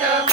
the